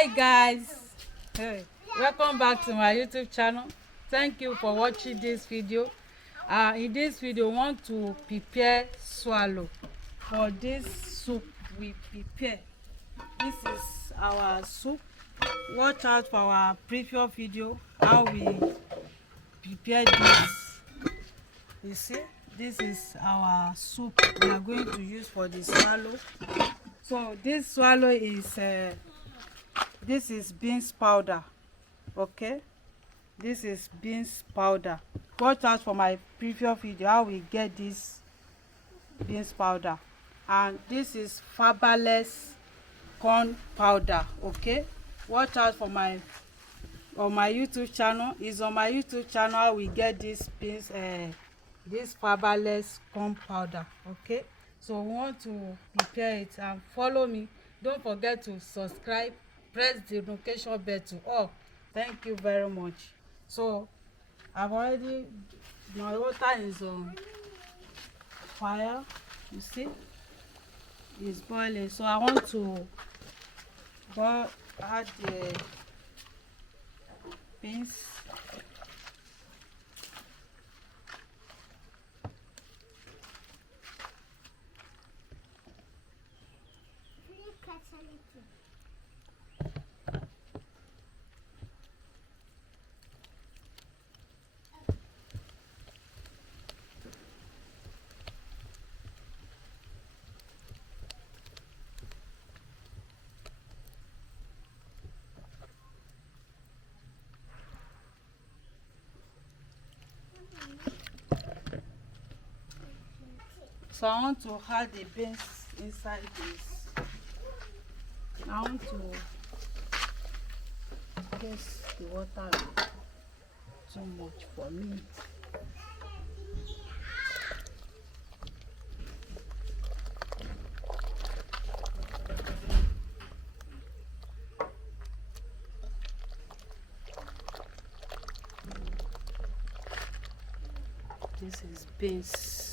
Hi guys, hey, welcome back to my YouTube channel. Thank you for watching this video. In this video, we want to prepare swallow. For this soup we prepare, this is our soup. Watch out for our previous video how we prepare this. You see, this is our soup we are going to use for the swallow. So this swallow is this is beans powder. Okay, this is beans powder. Watch out for my previous video how we get this beans powder. And this is fiberless corn powder. Okay, watch out for my on my YouTube channel. Is on my YouTube channel how we get this beans this fiberless corn powder. Okay, so we want to prepare it and follow me. Don't forget to subscribe, press the notification bell to all. Thank you very much. So I've already, my water is on fire. You see, it's boiling. So I want to add the beans. So I want to add the beans inside this. I want to guess the water is too much for me. This is beans.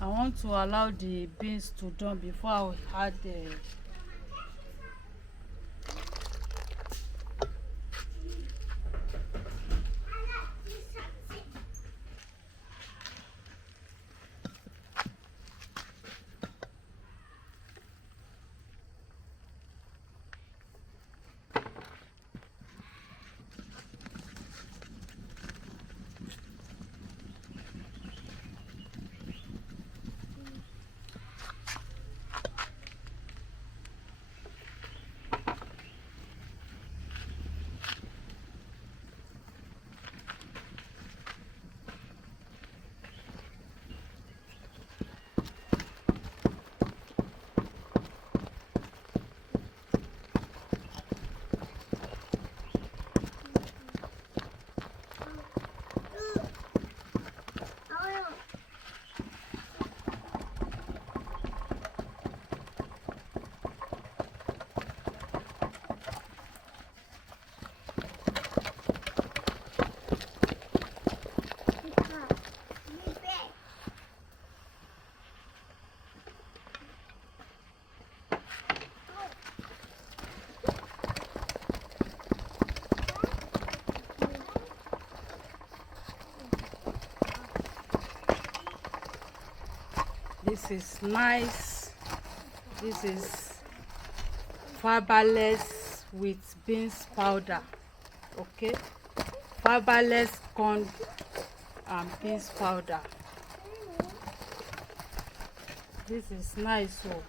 I want to allow the beans to done before I will add the this is nice. This is fiberless with beans powder. Okay, fiberless corn and beans powder. This is nice. So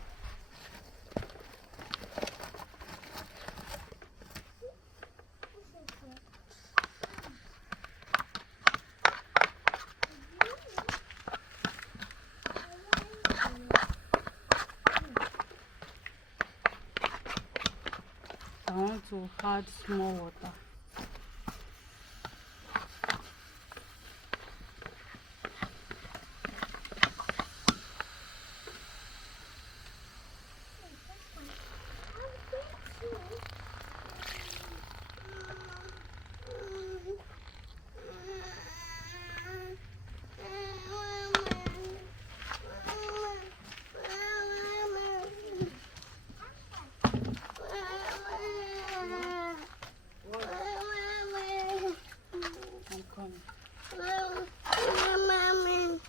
I want to add small water.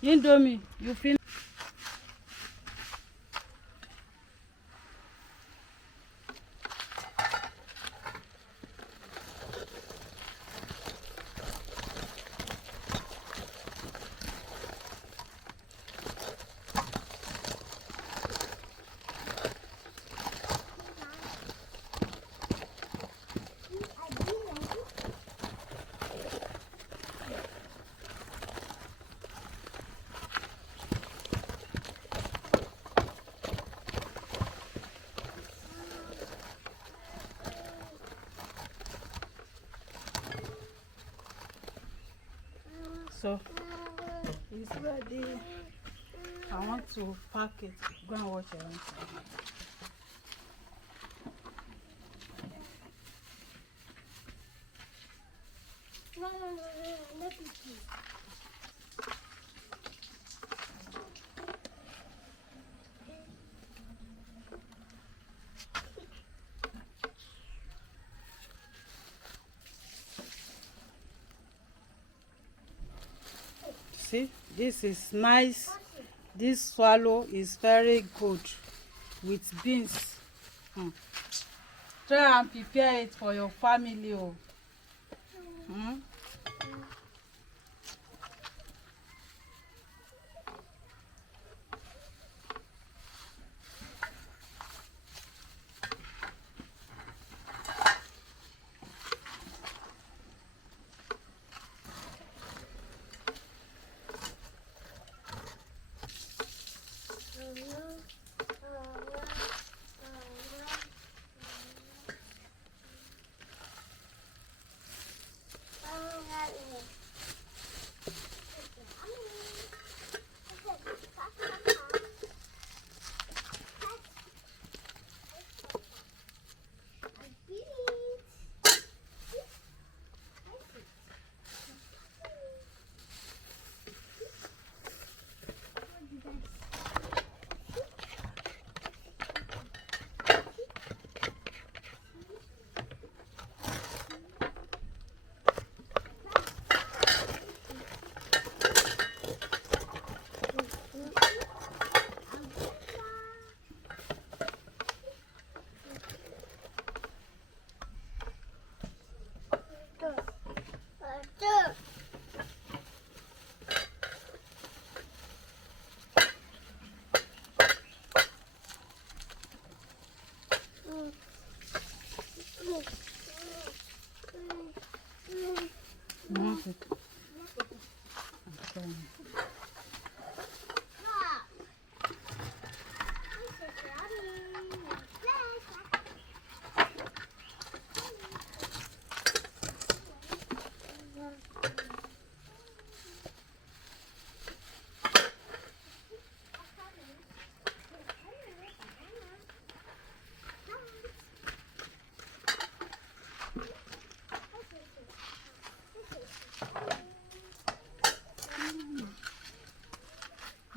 Indomie, you finish. So it's ready. I want to pack it. Go and wash your hands. See, this is nice. This swallow is very good with beans. Try and prepare it for your family. Oh.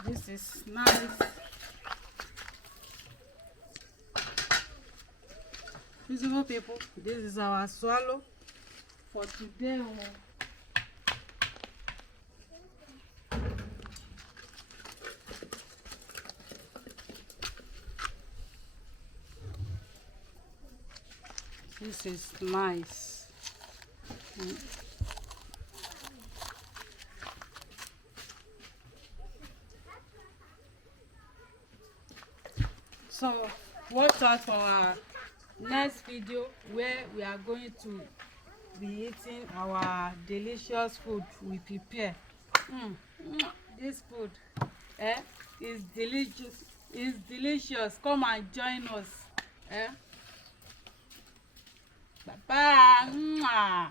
This is nice. Beautiful people, this is our swallow for today. This is nice. So watch out for our next video where we are going to be eating our delicious food we prepare. This food is delicious. It's delicious. Come and join us. Bye bye.